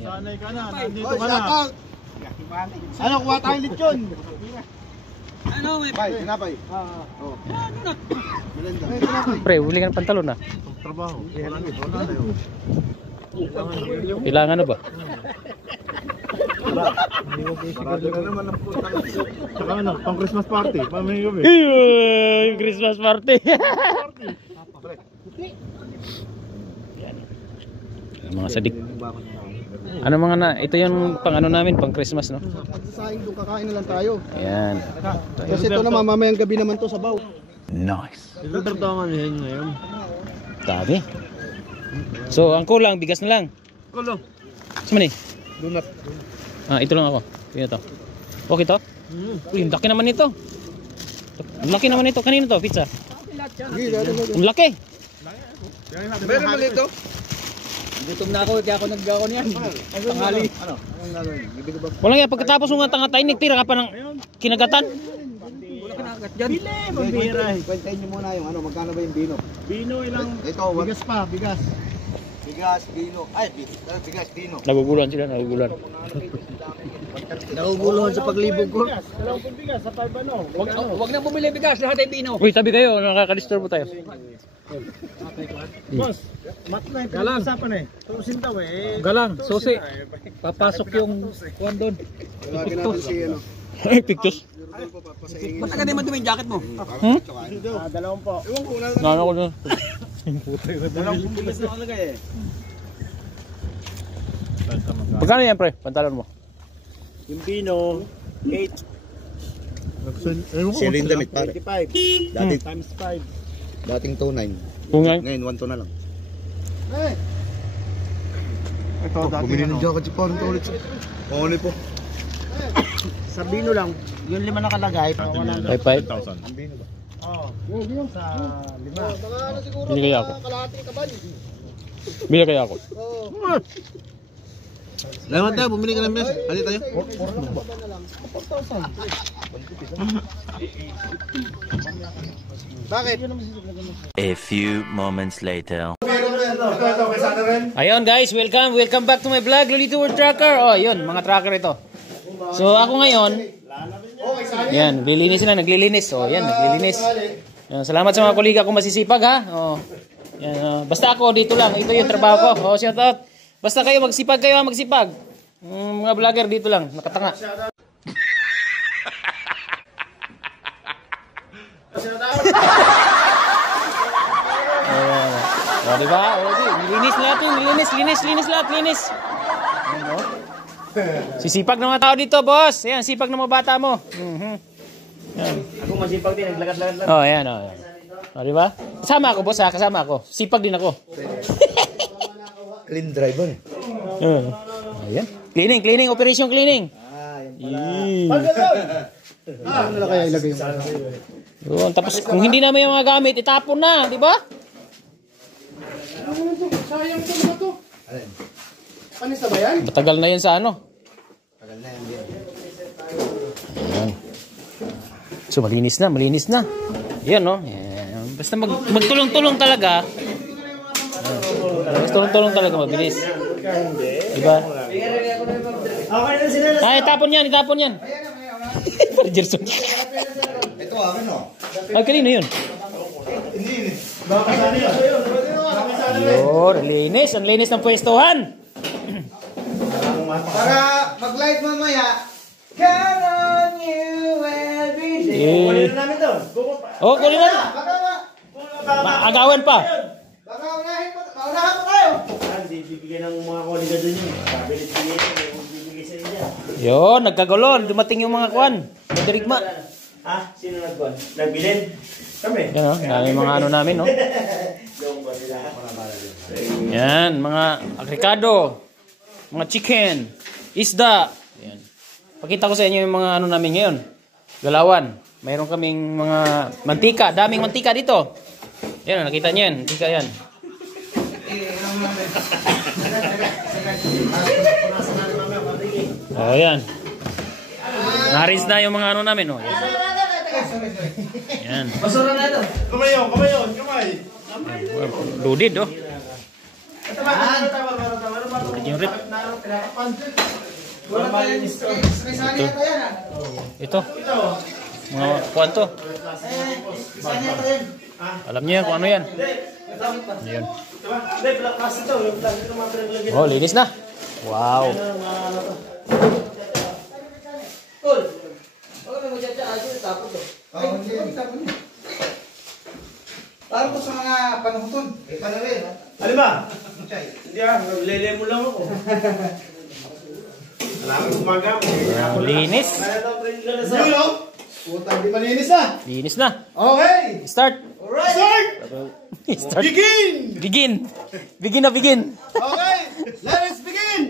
Sanay ka na, nandito ka na. Ano, kuha tayo lechon. Ano, may tinapay. Oo. Pre, huli ka ng pantalon na. Trabaho. Kailangan na ba? Marami na naman ang putang. Saka ano, pang Christmas party. Mamaya gabi. Yung Christmas party. Mga sadik. Ano mga na, ito yung pang ano namin, pang Christmas, no? Sayang doon, kakain na lang tayo. Ayan. Kasi ito naman, mamayang gabi naman to sabaw. Nice. Ito tartangan yan ngayon. Dami. So, ang kulang, bigas na lang. Kulang. Saan eh? Donut. Ah, ito lang ako. Ito to. Okay to? Uy, ang laki naman nito. Ang laki naman nito. Kanino to? Pizza? Ang laki. Meron mali ito? gutom na ako, kaya ako nag-ako niyan. Tanghali. Ano? Anong gagawin? Bibili ba? Walang yan. Pagkatapos mo nga tangatay, nagtira ka pa ng kinagatan. Wala ka nakagat dyan. Bili, mambira. Kwentahin nyo muna yung ano, magkano ba yung bino? Bino ilang? Ito, Bigas pa, bigas. bigas, bino. Ay, bigas, bino. Naguguluhan sila, naguguluhan. Nakuguluhan sa paglibog ko. Dalawang bigas sa 5 ano? Huwag na bumili bigas, lahat ay bino. Uy, tabi kayo. Nakakalistorbo tayo. Boss, matna Galang. usapan eh. Tusin daw eh. Galang, susi. Papasok yung kuwan doon. Tawagin natin si ano. Ay, pictures. Ba't agad naman yung jacket mo? Dalawang po. Ewan ko, Nano ko na. Dalawang bigas na talaga eh. Pagkano yan, pre? Pantalon mo? Yung Bino, 8. Siling damit, pare. 25. Dati, Times 5. dating 2.9. Kung nga. Ngayon, 1.2 na lang. Ito dati Bumili ano. ng jacket si parang ulit. Panguli po. Sa Bino lang, yung 5 nakalagay, pa 100. 5-5. Ang bino ba? Oo. Sa 5. Bili kaya ako. Bili kaya ako. Laman tayo, bumili ka ng mes. Hali tayo. Bakit? A few moments later. Ayun guys, welcome back to my vlog, Lolito World Tracker. Oh, yun, mga tracker ito. So ako ngayon, yan, naglilinis sila, naglilinis. Oh, yan, naglilinis. Yan, salamat sa mga kolega kong masisipag ha. Oh. Yan, basta ako dito lang, ito yung trabaho ko. Oh, shout out. Basta kayo magsipag kayo, magsipag. Mga vlogger dito lang, nakatanga. Oh, diba? Oh, linis lahat yun. Linis lahat. Ano? Sisipag ng mga tao dito, boss. Ayan, sipag ng mga bata mo. Yan. Ako masipag din, naglagat-lagat lang. Oh, ayan, oh. Oh, diba? Kasama ako, boss, ha? Kasama ako. Sipag din ako. Clean driver. Ayan. Cleaning, operation cleaning. Ano na kaya ilagay yung Yun, tapos kung hindi naman yung mga gamit, itapon na, di ba? Sayang ito mga to. Panis na ba yan? Matagal na yan sa ano. Tagal na yan. Ayan. So malinis na. Yan, no? Yan. Basta magtulong-tulong talaga. Basta tulong-tulong talaga, mabilis. Diba? Okay na sila. Ay, itapon yan. Gerson. Ito akin o. Ay, kanino yun? Baka sana yun. Yun, ang linis ng pwestuhan. Para mag-live mamaya. Count on you every day. Kunin na namin to. Oh, kunin na. Baka Agawan pa. unahin pa tayo. Bibigyan ng mga kolega dun yun. Sabi bibigay sa inyo. Yun, nagkagulon. Dumating yung mga kwan. Madirigma. Ha? Sino nagkuhan? Nagbilin? Kami. Yan, no? Dami mga ano namin, no? Yan, mga agrikado. Mga chicken. Isda. Yan. Pakita ko sa inyo yung mga ano namin ngayon. Galawan. Mayroon kaming mga mantika. Daming mantika dito. Yan, nakita niyo yan. Mantika yan. Oh, yan. Naris na yung mga ano namin, oh. Yan. Yan. Basura na ito. Kamay. Loaded, oh. Tama. Loaded Yung rip. Wala tayong sali ata yan ah. Ito. Mga kuwan to. Sali ata yan. Alam niyo yan kung ano yan. Yan. Oh, linis na. Wow. Tol. Ako na mo dyan tapos to. Parang to sa mga panahon. Panahon. Ano ba? Hindi lele mo lang ako. Wala kang umaga mo. Linis. Yun, puta, di malinis na. Linis na. Okay. Start. Alright. Start. Start. Begin. Begin. Begin na begin. Okay. Let's begin.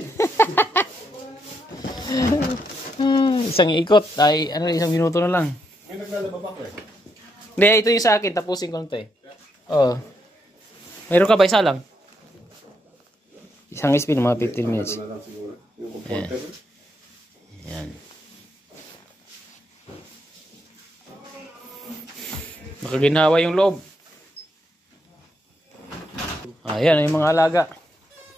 Isang ikot. Ay, ano, isang minuto na lang. May naglalaba pa ko eh. Hindi, ito yung sa akin. Tapusin ko na ito eh. Oo. Mayroon ka ba? Isa lang. Isang spin, mga 15 minutes. Yan. Yan. Nakaginawa yung loob. Ayan, yung mga alaga.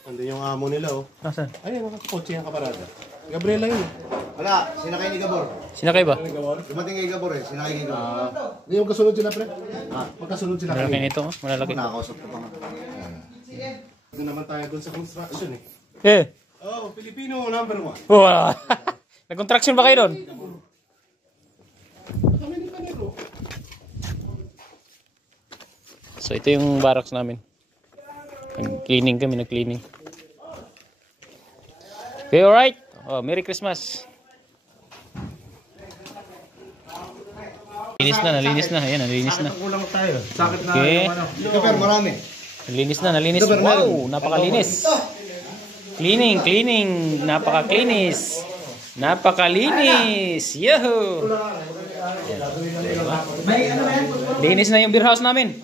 Andun yung amo nila oh. Nasaan? Ayun, nakakotse yung kaparada. Gabriela yun. Wala, sinakay ni Gabor. Sinakay ba? Dumating kay Gabor eh, sinakay ni Gabor. Hindi yung kasunod sila pre. Magkasunod sila. Malalaki nito, oh. Malalaki. Nakakausap ko pa nga. Doon naman tayo doon sa construction eh. Eh! Oh, Filipino number 1. Wow! Nag-contraction ba kayo doon? Kami ni Panero. So ito yung barracks namin. Nag-cleaning kami, nag-cleaning. Okay, alright. Oh, Merry Christmas. Nalinis na, nalinis na. Ayan, nalinis na. Kulang tayo. Sakit na Okay. yung ano. Gabor, marami. Nalinis na, nalinis. Wow, napakalinis. Cleaning, cleaning. Napakalinis. Napakalinis. Yahoo! Linis na yung beer house namin.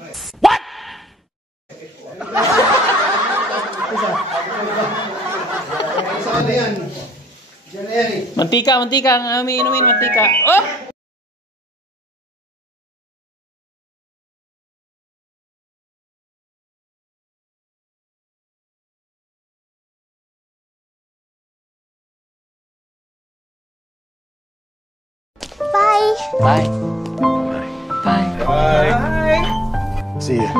Ano yan? January. Mantika, mantika. Ang aming inumin, mantika. Oh! Bye. Bye. See ya.